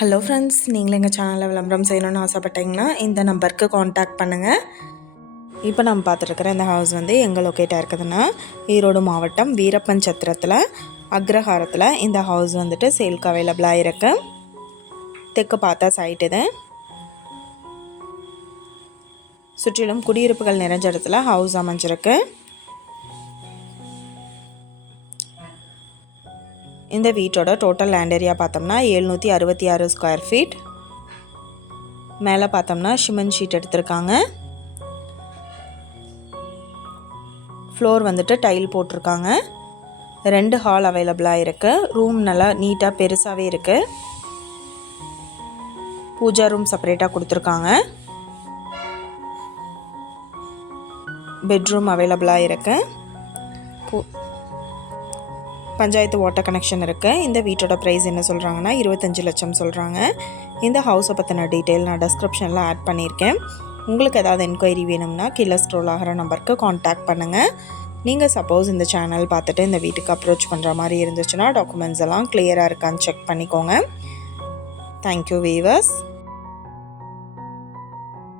Hello friends, நீங்களும் எங்கள் சேனலில் விளம்பரம் செய்யணும்னு ஆசைப்பட்டீங்கன்னா இந்த நம்பருக்கு காண்டாக்ட் பண்ணுங்கள். இப்போ நம்ம பார்த்துட்ருக்கிற இந்த ஹவுஸ் வந்து எங்கே லொக்கேட்டாக இருக்குதுன்னா ஈரோடு மாவட்டம் வீரப்பன் சத்திரத்தில் அக்ரஹாரத்தில் இந்த ஹவுஸ் வந்துட்டு சேல்க்கு அவைலபிளாக இருக்குது. தெற்கு பார்த்தா சைட் இது. சுற்றிலும் குடியிருப்புகள் நிறைஞ்ச இடத்துல ஹவுஸ் அமைஞ்சிருக்கு. இந்த வீட்டோட டோட்டல் லேண்ட் ஏரியா பார்த்தோம்னா 766 ஸ்கொயர் ஃபீட். மேலே பார்த்தோம்னா சிமெண்ட் ஷீட் எடுத்திருக்காங்க. ஃப்ளோர் வந்துட்டு டைல் போட்டிருக்காங்க. 2 ஹால் அவைலபிளாக இருக்குது. ரூம் நல்லா நீட்டாக பெருசாகவே இருக்குது. பூஜா ரூம் செப்பரேட்டாக கொடுத்துருக்காங்க. பெட்ரூம் அவைலபிளாக இருக்குது. பஞ்சாயத்து வாட்டர் கனெக்ஷன் இருக்குது. இந்த வீட்டோட ப்ரைஸ் என்ன சொல்கிறாங்கன்னா 25 லட்சம் சொல்கிறாங்க. இந்த ஹவுஸை பற்றின டீட்டெயில் நான் டிஸ்கிரிப்ஷனில் ஆட் பண்ணியிருக்கேன். உங்களுக்கு ஏதாவது என்கொயரி வேணும்னா கீழே ஸ்க்ரோல் ஆகிற நம்பருக்கு காண்டாக்ட் பண்ணுங்கள். நீங்கள் சப்போஸ் இந்த சேனல் பார்த்துட்டு இந்த வீட்டுக்கு அப்ரோச் பண்ணுற மாதிரி இருந்துச்சுன்னா டாக்குமெண்ட்ஸ் எல்லாம் கிளியராக இருக்கான்னு செக் பண்ணிக்கோங்க. Thank you viewers.